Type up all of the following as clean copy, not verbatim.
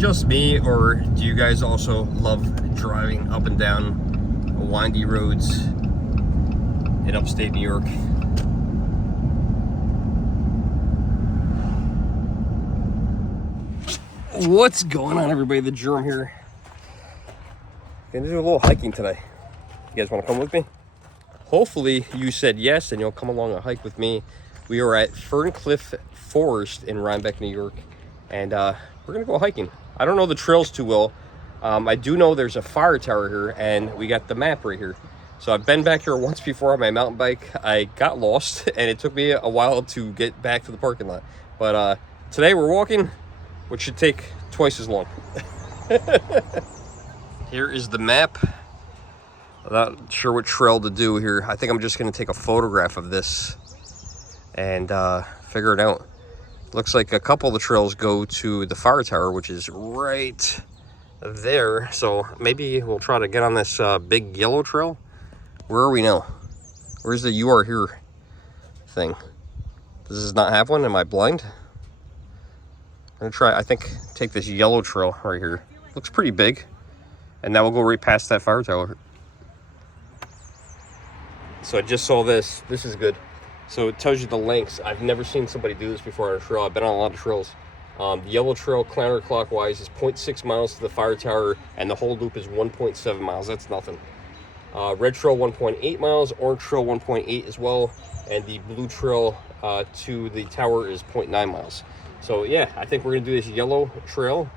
just me, or do you guys also love driving up and down windy roads in upstate New York? What's going on, everybody? The Germ here. Gonna do a little hiking today. You guys want to come with me? Hopefully you said yes and you'll come along a hike with me. We are at Ferncliff Forest in Rhinebeck, New York, and we're gonna go hiking. I don't know the trails too well. I do know there's a fire tower here, and we got the map right here. So I've been back here once before on my mountain bike. I got lost and it took me a while to get back to the parking lot. But today we're walking, which should take twice as long. Here is the map. I'm not sure what trail to do here. I think I'm just gonna take a photograph of this and figure it out. Looks like a couple of the trails go to the fire tower, which is right there. So maybe we'll try to get on this big yellow trail. Where are we now? Where's the "you are here" thing? Does this not have one? Am I blind? I'm gonna try, I think, take this yellow trail right here. Looks pretty big. And now we'll go right past that fire tower. So I just saw this. This is good. So it tells you the lengths. I've never seen somebody do this before on a trail. I've been on a lot of trails. The yellow trail counterclockwise is 0.6 miles to the fire tower, and the whole loop is 1.7 miles. That's nothing. Red trail 1.8 miles, orange trail 1.8 as well, and the blue trail to the tower is 0.9 miles. So yeah, I think we're gonna do this yellow trail,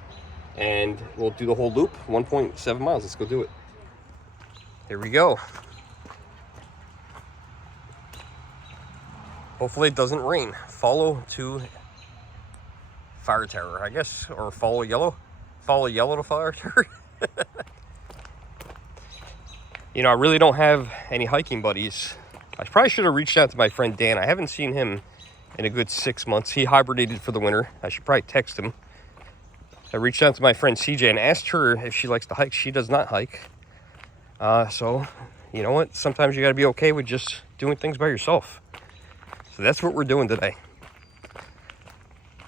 and we'll do the whole loop, 1.7 miles. Let's go do it. Here we go. Hopefully it doesn't rain. Follow to fire tower, I guess, or follow yellow. Follow yellow to fire tower. You know, I really don't have any hiking buddies. I probably should have reached out to my friend Dan. I haven't seen him in a good 6 months. He hibernated for the winter. I should probably text him. I reached out to my friend CJ and asked her if she likes to hike. She does not hike. So, you know what? Sometimes you got to be okay with just doing things by yourself. So that's what we're doing today.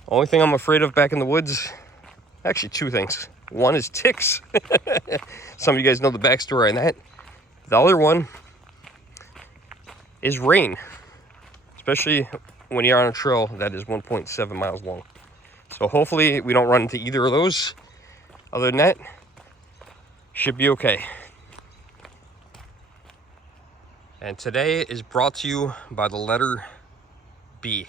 Only thing I'm afraid of back in the woods, actually two things. One is ticks. Some of you guys know the backstory on that. The other one is rain, especially when you're on a trail that is 1.7 miles long. So hopefully we don't run into either of those. Other than that, should be okay. And today is brought to you by the letter B.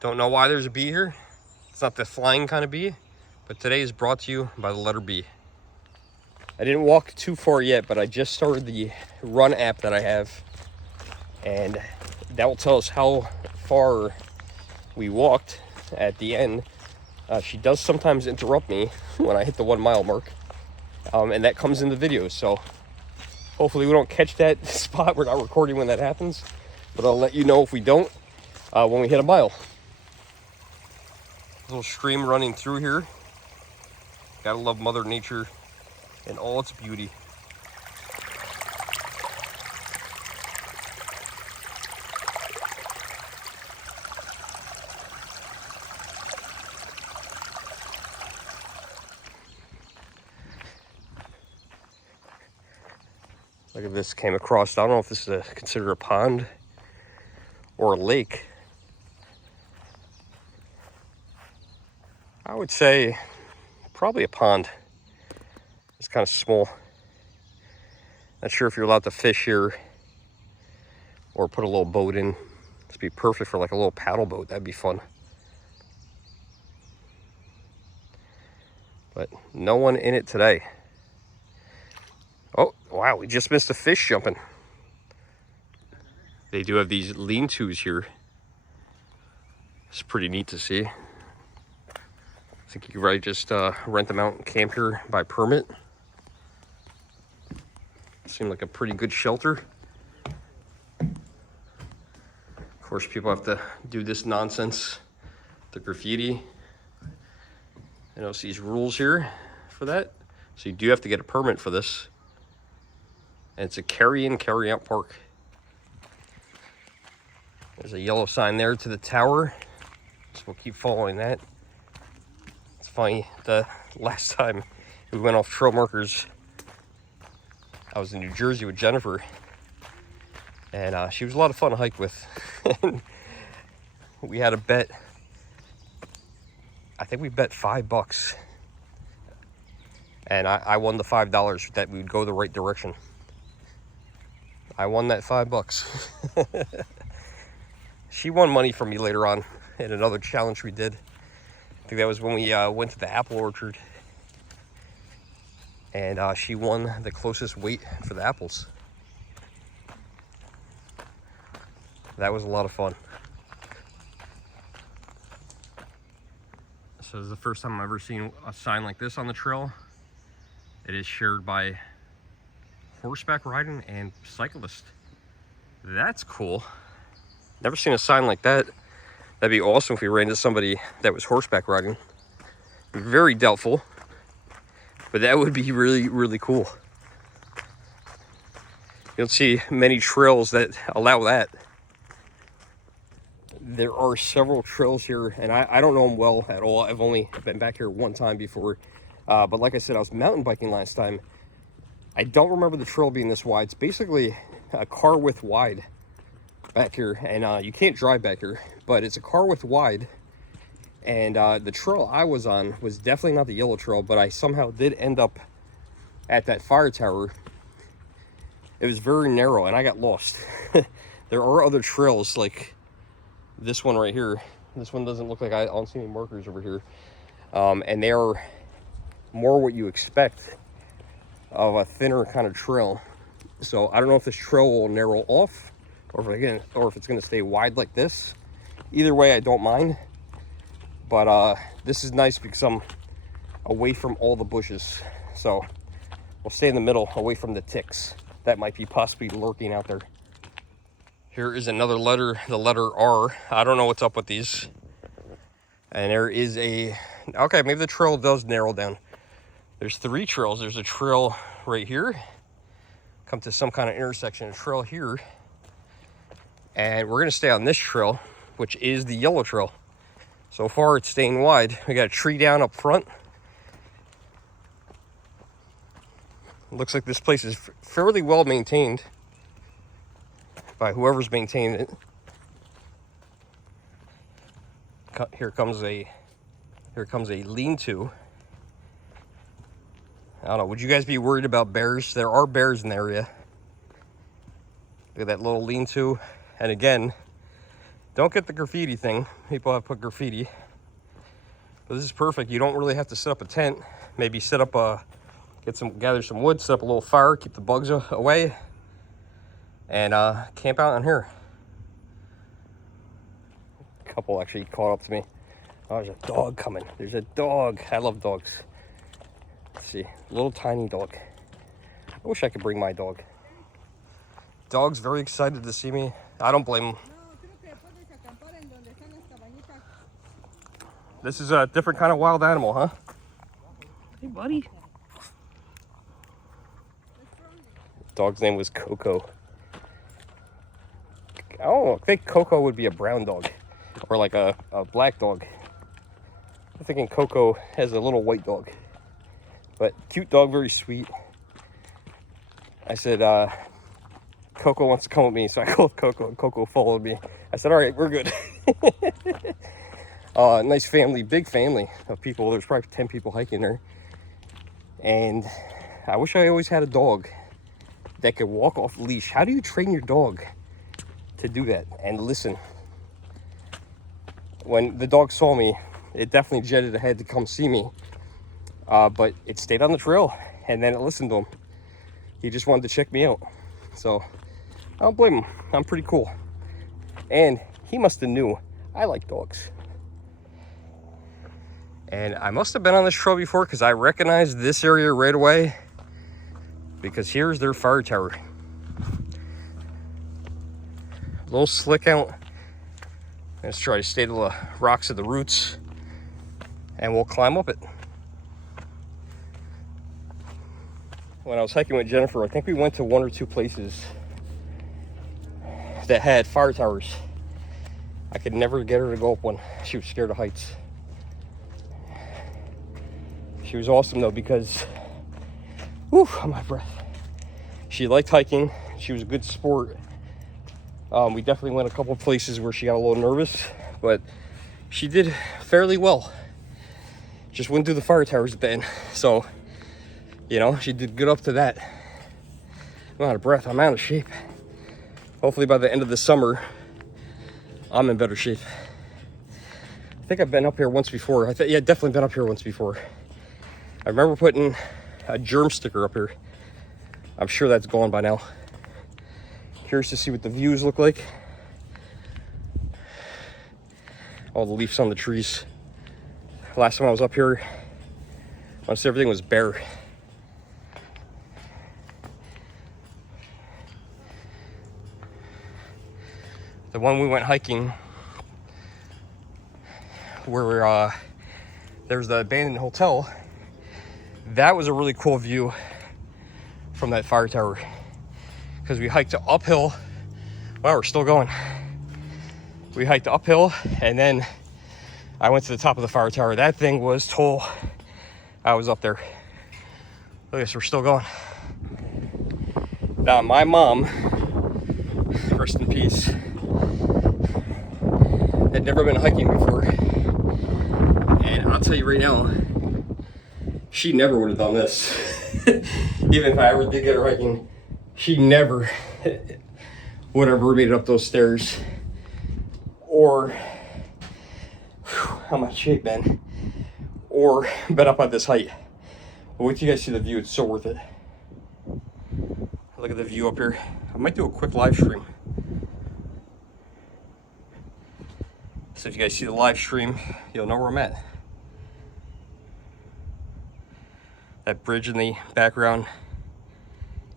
Don't know why there's a B here. It's not the flying kind of bee, but today is brought to you by the letter B. I didn't walk too far yet, but I just started the run app that I have, and that will tell us how far we walked at the end. She does sometimes interrupt me when I hit the 1 mile mark, and that comes in the videos. So hopefully we don't catch that spot. We're not recording when that happens, but I'll let you know if we don't when we hit a mile. Little stream running through here. Gotta love Mother Nature in all its beauty. Look at this, came across. I don't know if this is considered a pond or a lake. I would say probably a pond. It's kind of small. Not sure if you're allowed to fish here or put a little boat in. This would be perfect for like a little paddle boat. That'd be fun. But no one in it today. Oh, wow, we just missed a fish jumping. They do have these lean-tos here. It's pretty neat to see. I think you could probably just rent them out and camp here by permit. Seemed like a pretty good shelter. Of course, people have to do this nonsense, the graffiti. I know these rules here for that. So you do have to get a permit for this. And it's a carry-in, carry-out park. There's a yellow sign there to the tower. So we'll keep following that. It's funny, the last time we went off trail markers, I was in New Jersey with Jennifer, and she was a lot of fun to hike with. We had a bet. I think we bet $5, and I won the $5 that we would go the right direction. I won that $5. She won money from me later on in another challenge we did. I think that was when we went to the apple orchard, and she won the closest weight for the apples. That was a lot of fun. So this is the first time I've ever seen a sign like this on the trail. It is shared by horseback riding and cyclists. That's cool. Never seen a sign like that. That'd be awesome if we ran into somebody that was horseback riding. Very doubtful, but that would be really, really cool. You don't see many trails that allow that. There are several trails here, and I don't know them well at all. I've only been back here one time before. But like I said, I was mountain biking last time. I don't remember the trail being this wide. It's basically a car width wide back here, and you can't drive back here, but it's a car width wide. And the trail I was on was definitely not the yellow trail, but I somehow did end up at that fire tower. It was very narrow, and I got lost. There are other trails like this one right here. This one doesn't look like I don't see any markers over here. And they are more what you expect of a thinner kind of trail. So I don't know if this trail will narrow off, or if it's gonna stay wide like this. Either way, I don't mind. But this is nice because I'm away from all the bushes. So we'll stay in the middle, away from the ticks that might be possibly lurking out there. Here is another letter, the letter R. I don't know what's up with these. And there is okay, maybe the trail does narrow down. There's 3 trails. There's a trail right here. Come to some kind of intersection, a trail here. And we're gonna stay on this trail, which is the yellow trail. So far it's staying wide. We got a tree down up front. Looks like this place is fairly well maintained by whoever's maintaining it. Here comes a lean-to. I don't know, would you guys be worried about bears? There are bears in the area. Look at that little lean-to. And again, don't get the graffiti thing. People have put graffiti. But this is perfect. You don't really have to set up a tent. Maybe set up gather some wood, set up a little fire, keep the bugs away, and camp out on here. A couple actually caught up to me. Oh, there's a dog coming. There's a dog. I love dogs. Let's see, little tiny dog. I wish I could bring my dog. Dog's very excited to see me. I don't blame him. This is a different kind of wild animal, huh? Hey, buddy. Dog's name was Coco. Oh, I think Coco would be a brown dog, or like a black dog. I'm thinking Coco has a little white dog, but cute dog, very sweet. I said, Coco wants to come with me, so I called Coco, and Coco followed me. I said, all right, we're good. Nice family, big family of people. There's probably 10 people hiking there. And I wish I always had a dog that could walk off leash. How do you train your dog to do that and listen? When the dog saw me, it definitely jetted ahead to come see me. But it stayed on the trail, and then it listened to him. He just wanted to check me out. So I don't blame him. I'm pretty cool. And he must have knew I like dogs. And I must have been on this trail before, because I recognized this area right away, because here's their fire tower. A little slick out. Let's try to stay to the rocks at the roots, and we'll climb up it. When I was hiking with Jennifer, I think we went to 1 or 2 places that had fire towers. I could never get her to go up one. She was scared of heights. She was awesome though, because, whew, I'm out of breath. She liked hiking. She was a good sport. We definitely went a couple of places where she got a little nervous, but she did fairly well. Just went through the fire towers at the end. So, you know, she did good up to that. I'm out of breath. I'm out of shape. Hopefully by the end of the summer, I'm in better shape. I think I've been up here once before. Yeah, definitely been up here once before. I remember putting a germ sticker up here. I'm sure that's gone by now. Curious to see what the views look like. All the leaves on the trees. Last time I was up here, once everything was bare. The one we went hiking, where there's the abandoned hotel, that was a really cool view from that fire tower, because we hiked uphill. Wow, we're still going. We hiked uphill, and then I went to the top of the fire tower. That thing was tall. I was up there. Look at this, we're still going. Now, my mom, rest in peace, had never been hiking before. And I'll tell you right now, she never would have done this. Even if I ever did get her hiking, she never would have made it up those stairs. Or, whew, I'm out of shape, man. Or been up at this height. But wait till you guys see the view, it's so worth it. Look at the view up here. I might do a quick live stream. So if you guys see the live stream, you'll know where I'm at. That bridge in the background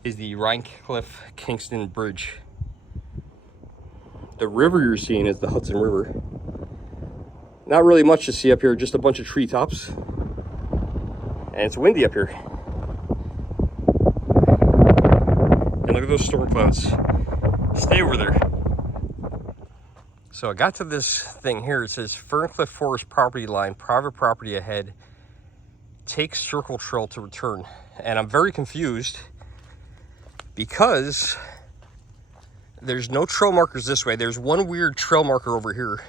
is the Rhinebeck Kingston Bridge. The river you're seeing is the Hudson River. Not really much to see up here, just a bunch of treetops. And it's windy up here. And look at those storm clouds. Stay over there. So I got to this thing here. It says Ferncliff Forest property line, private property ahead. Take circle trail to return. And I'm very confused because there's no trail markers this way. There's one weird trail marker over here.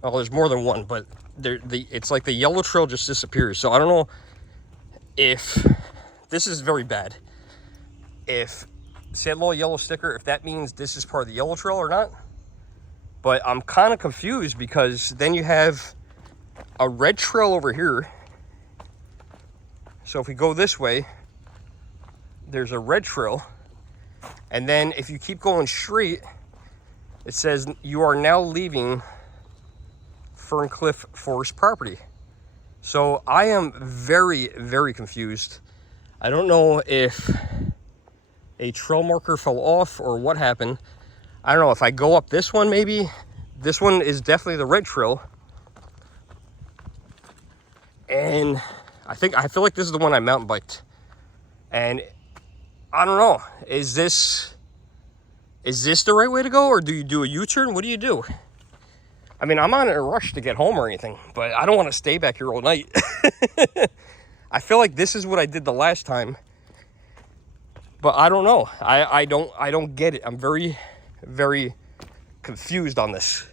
Well, there's more than one, but it's like the yellow trail just disappears. So I don't know if this is very bad. If see that little yellow sticker, if that means this is part of the yellow trail or not. But I'm kind of confused because then you have a red trail over here. So if we go this way, there's a red trail. And then if you keep going straight, it says you are now leaving Ferncliff Forest property. So I am very, very confused. I don't know if a trail marker fell off or what happened. I don't know if I go up this one, maybe. This one is definitely the red trail. And I feel like this is the one I mountain biked. And I don't know, is this the right way to go, or do you do a U-turn? What do you do? I mean, I'm not in a rush to get home or anything, but I don't want to stay back here all night. I feel like this is what I did the last time, but I don't know. I don't get it. I'm very, very confused on this.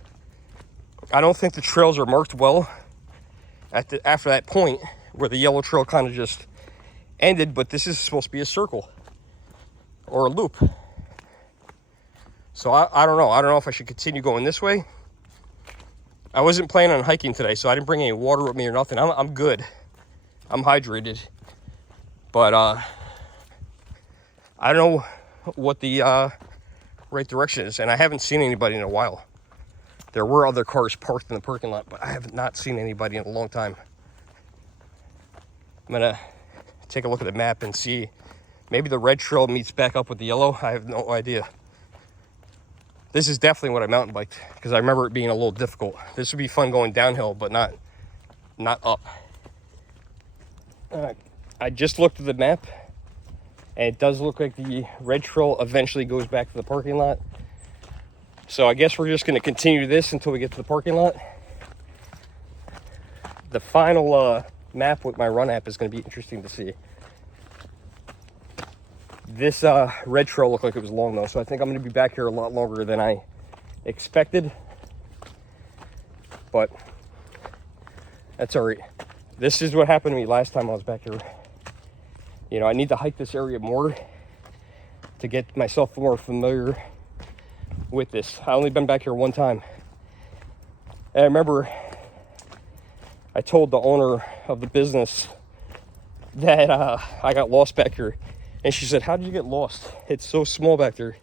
I don't think the trails are marked well after that point where the yellow trail kind of just ended, but this is supposed to be a circle or a loop. So I don't know. I don't know if I should continue going this way. I wasn't planning on hiking today, so I didn't bring any water with me or nothing. I'm good. I'm hydrated. But I don't know what the right direction is, and I haven't seen anybody in a while. There were other cars parked in the parking lot, but I have not seen anybody in a long time. I'm gonna take a look at the map and see. Maybe the red trail meets back up with the yellow. I have no idea. This is definitely what I mountain biked, because I remember it being a little difficult. This would be fun going downhill, but not up. I just looked at the map, and it does look like the red trail eventually goes back to the parking lot. So I guess we're just going to continue this until we get to the parking lot. The final map with my run app is going to be interesting to see. This red trail looked like it was long though, so I think I'm going to be back here a lot longer than I expected. But that's all right. This is what happened to me last time I was back here. You know, I need to hike this area more to get myself more familiar with this. I only been back here one time. And I remember I told the owner of the business that I got lost back here. And she said, "How did you get lost? It's so small back there."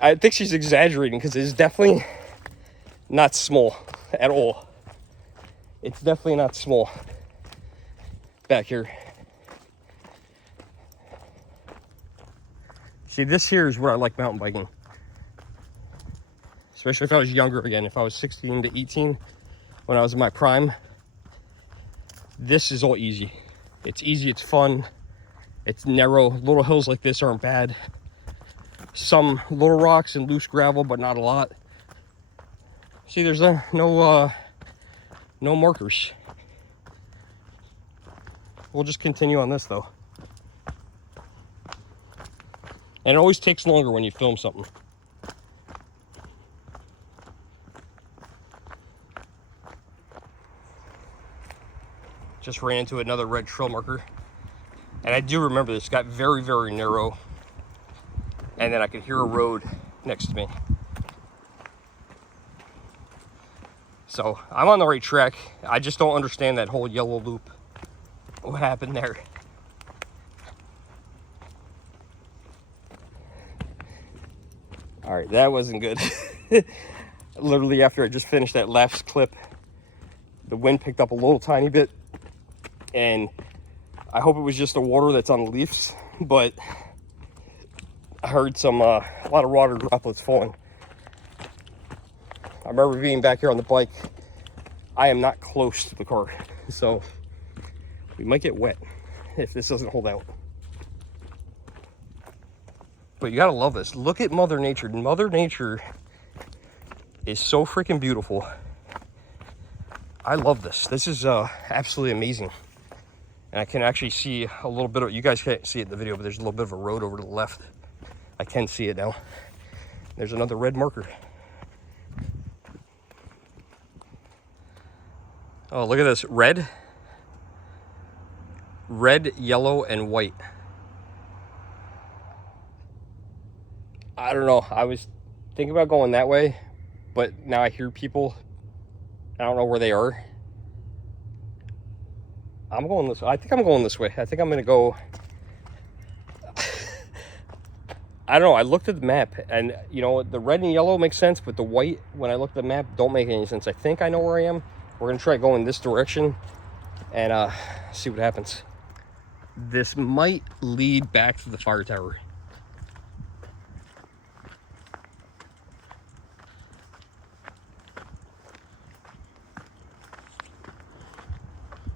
I think she's exaggerating because it's definitely not small at all. It's definitely not small back here. See, this here is where I like mountain biking. Especially if I was younger again. If I was 16 to 18, when I was in my prime, this is all easy. It's easy, it's fun, it's narrow. Little hills like this aren't bad. Some little rocks and loose gravel, but not a lot. See, there's no markers. We'll just continue on this though. And it always takes longer when you film something. Just ran into another red trail marker. And I do remember this got very, very narrow. And then I could hear a road next to me. So I'm on the right track. I just don't understand that whole yellow loop. What happened there? All right, that wasn't good. Literally after I just finished that last clip, the wind picked up a little tiny bit. And I hope it was just the water that's on the leaves, but I heard a lot of water droplets falling. I remember being back here on the bike. I am not close to the car, so we might get wet if this doesn't hold out. But you gotta love this. Look at Mother Nature. Mother Nature is so freaking beautiful. I love this. This is absolutely amazing. And I can actually see a little bit of, you guys can't see it in the video, but there's a little bit of a road over to the left. I can see it now. There's another red marker. Oh, look at this. Red, yellow, and white. I don't know. I was thinking about going that way, but now I hear people. I don't know where they are. I'm going this way. I think I'm going this way. I think I'm going to go. I don't know. I looked at the map and, you know, the red and yellow makes sense, but the white, when I look at the map, don't make any sense. I think I know where I am. We're going to try going this direction and see what happens. This might lead back to the fire tower.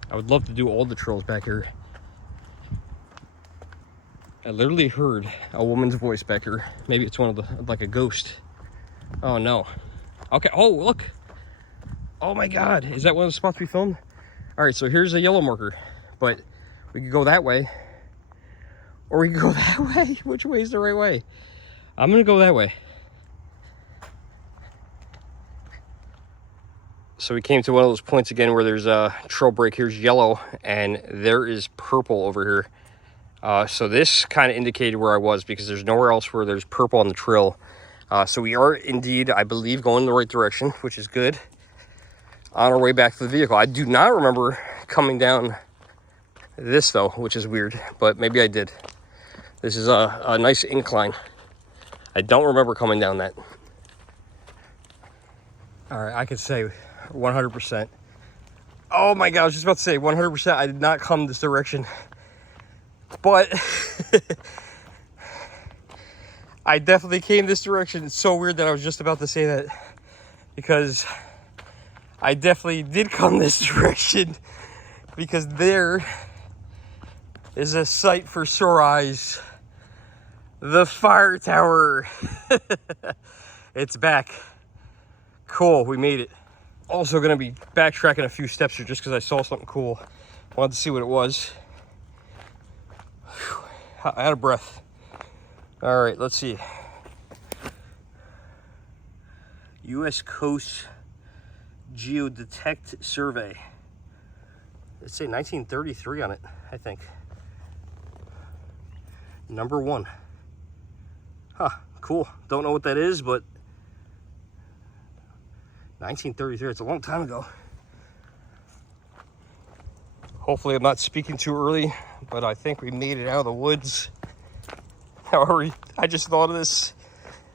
I would love to do all the trails back here. I literally heard a woman's voice back here. Maybe it's one of the, like a ghost. Oh no. Okay, oh look. Oh my God, is that one of the spots we filmed? All right, so here's a yellow marker, but we could go that way. Or we could go that way. Which way is the right way? I'm gonna go that way. So we came to one of those points again where there's a trail break. Here's yellow and there is purple over here. So this kind of indicated where I was because there's nowhere else where there's purple on the trail. So we are indeed, I believe, going in the right direction, which is good. On our way back to the vehicle. I do not remember coming down this though, which is weird, but maybe I did. This is a nice incline. I don't remember coming down that. All right, I could say 100%. Oh my God, I was just about to say 100%. I did not come this direction, but I definitely came this direction. It's so weird that I was just about to say that because I definitely did come this direction because there is a sight for sore eyes. The fire tower. It's back. Cool, we made it. Also gonna be backtracking a few steps here just because I saw something cool. Wanted to see what it was. Whew, out of breath. All right, let's see. U.S. Coast Geodetect Survey. Let's say 1933 on it, I think. Number 1. Huh, cool. Don't know what that is, but 1933, it's a long time ago. Hopefully I'm not speaking too early, but I think we made it out of the woods. However, I just thought of this,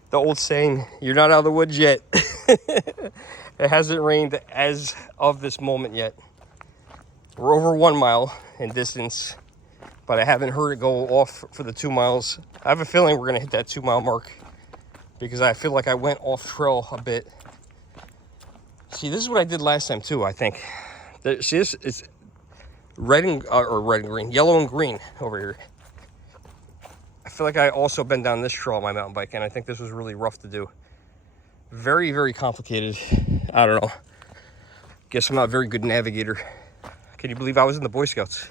the old saying, you're not out of the woods yet. It hasn't rained as of this moment yet. We're over 1 mile in distance, but I haven't heard it go off for the 2 miles. I have a feeling we're gonna hit that 2 mile mark because I feel like I went off trail a bit. See, this is what I did last time too, I think. See, this is red and green, yellow and green over here. I feel like I also been down this trail on my mountain bike, and I think this was really rough to do. Very, very complicated. I don't know. Guess I'm not a very good navigator. Can you believe I was in the Boy Scouts?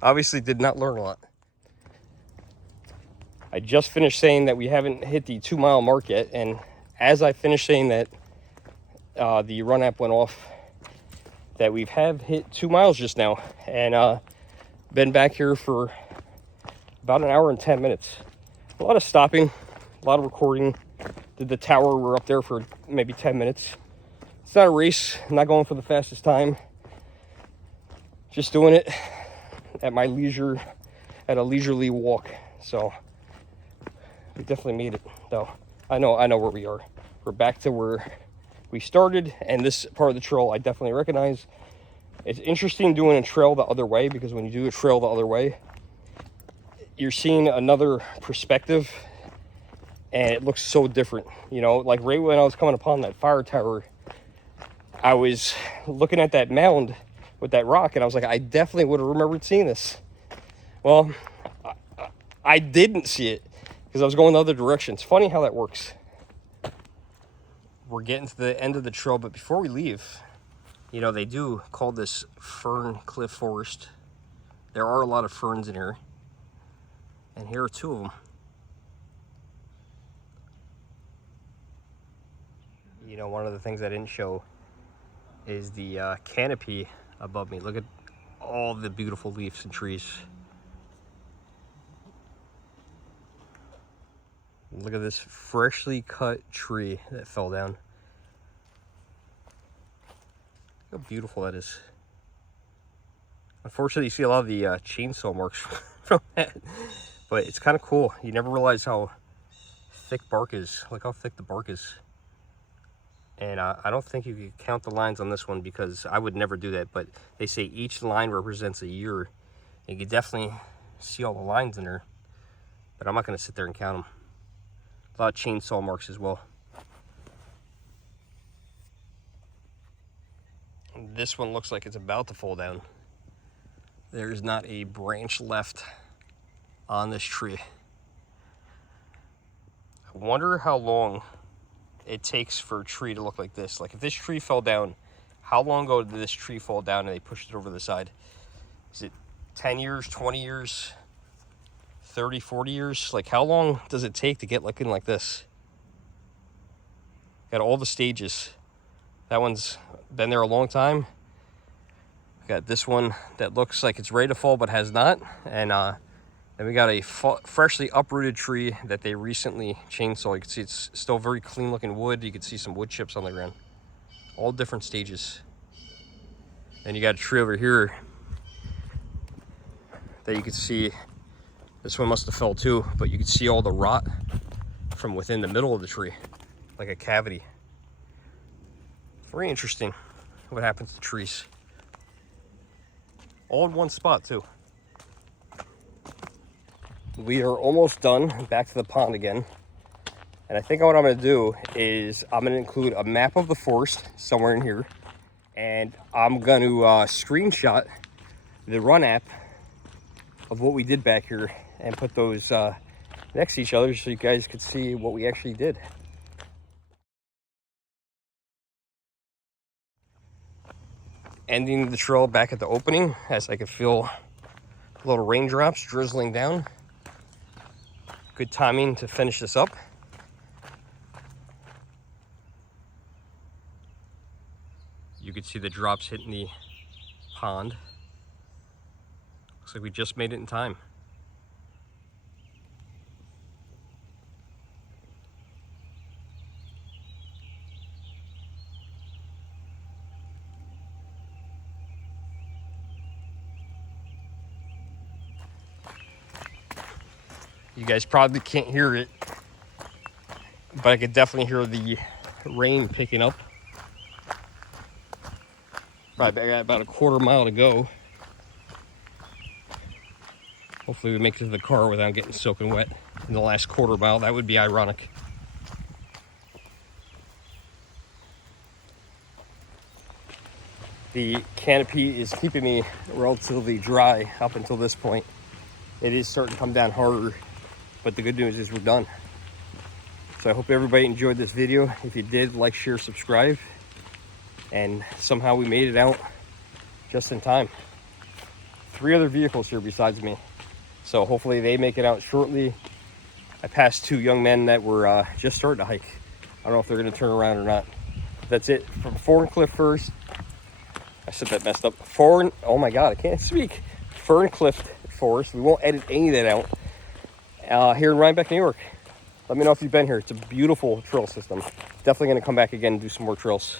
Obviously did not learn a lot. I just finished saying that we haven't hit the 2 mile mark yet, and as I finished saying that, the run app went off, that we have hit 2 miles just now, and been back here for about an hour and 10 minutes. A lot of stopping, a lot of recording. Did the tower, we're up there for maybe 10 minutes. It's not a race, I'm not going for the fastest time. Just doing it at my leisure, at a leisurely walk. So we definitely made it though. I know where we are. We're back to where we started, and this part of the trail I definitely recognize. It's interesting doing a trail the other way, because when you do a trail the other way, you're seeing another perspective, and it looks so different. You know, like right when I was coming upon that fire tower, I was looking at that mound with that rock, and I was like, I definitely would have remembered seeing this. Well, I didn't see it because I was going the other direction. It's funny how that works. We're getting to the end of the trail, but before we leave, you know, they do call this Ferncliff Forest. There are a lot of ferns in here, and here are 2 of them. You know, one of the things I didn't show is the canopy above me. Look at all the beautiful leaves and trees. Look at this freshly cut tree that fell down. Look how beautiful that is. Unfortunately, you see a lot of the chainsaw marks from that, but it's kind of cool. You never realize how thick bark is. Look how thick the bark is. And I don't think you can count the lines on this one, because I would never do that, but they say each line represents a year. You can definitely see all the lines in there, but I'm not going to sit there and count them. A lot of chainsaw marks as well. This one looks like it's about to fall down. There's not a branch left on this tree. I wonder how long it takes for a tree to look like this. Like if this tree fell down, how long ago did this tree fall down and they pushed it over the side? Is it 10 years, 20 years, 30, 40 years? Like how long does it take to get looking like this? Got all the stages. That one's been there a long time. Got this one that looks like it's ready to fall but has not. And then we got a freshly uprooted tree that they recently chainsawed. You can see it's still very clean looking wood. You can see some wood chips on the ground. All different stages. Then you got a tree over here that you can see. This one must have fell too, but you can see all the rot from within the middle of the tree, like a cavity. Very interesting what happens to trees. All in one spot too. We are almost done, back to the pond again. And I think what I'm gonna do is I'm gonna include a map of the forest somewhere in here. And I'm gonna screenshot the run app of what we did back here and put those next to each other so you guys could see what we actually did. ending the trail back at the opening as I could feel little raindrops drizzling down. Good timing to finish this up. You could see the drops hitting the pond. Looks like we just made it in time. You guys probably can't hear it, but I could definitely hear the rain picking up. Probably I got about a quarter mile to go. Hopefully we make it to the car without getting soaking wet in the last quarter mile. That would be ironic. The canopy is keeping me relatively dry up until this point. It is starting to come down harder, but the good news is we're done. So I hope everybody enjoyed this video. If you did, like, share, subscribe. And somehow we made it out just in time. 3 other vehicles here besides me. So hopefully they make it out shortly. I passed 2 young men that were just starting to hike. I don't know if they're gonna turn around or not. That's it from Ferncliff first. I said that messed up. Oh my God, I can't speak. Ferncliff Forest. We won't edit any of that out. Here in Rhinebeck, New York. Let me know if you've been here. It's a beautiful trail system. Definitely gonna come back again and do some more trails.